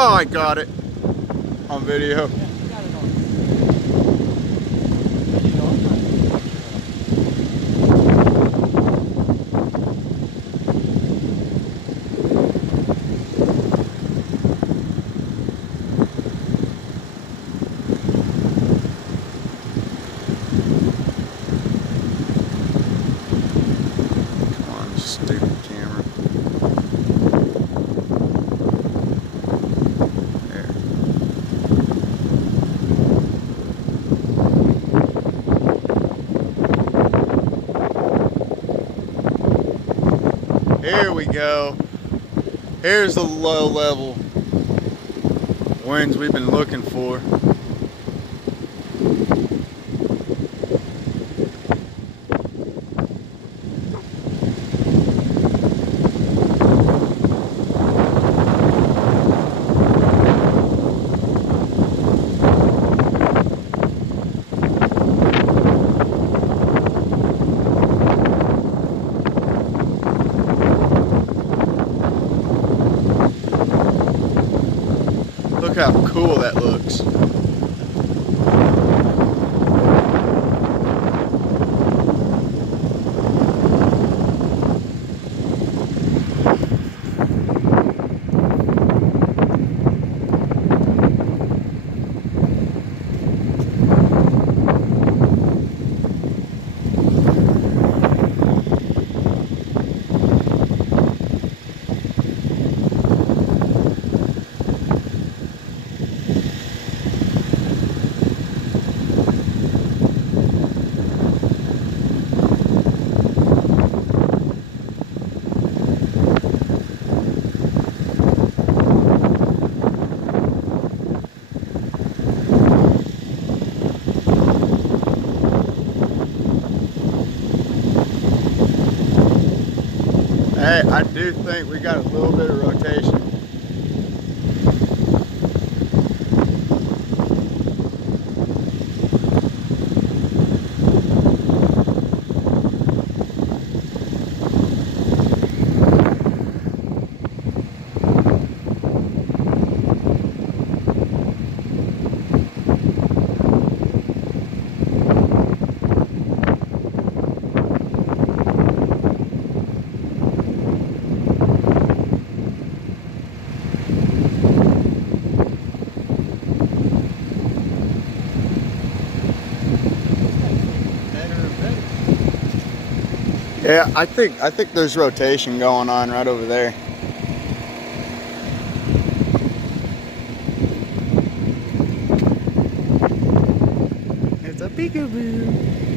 Oh, I got it on video. Yeah, you got it on. You know, I'm trying to get a picture Come on, stupid camera. There. Here we go. Here's the low level winds we've been looking for. Look how cool that looks. Hey, I do think we got a little bit of rotation. Yeah, I think there's rotation going on right over there. It's a peekaboo.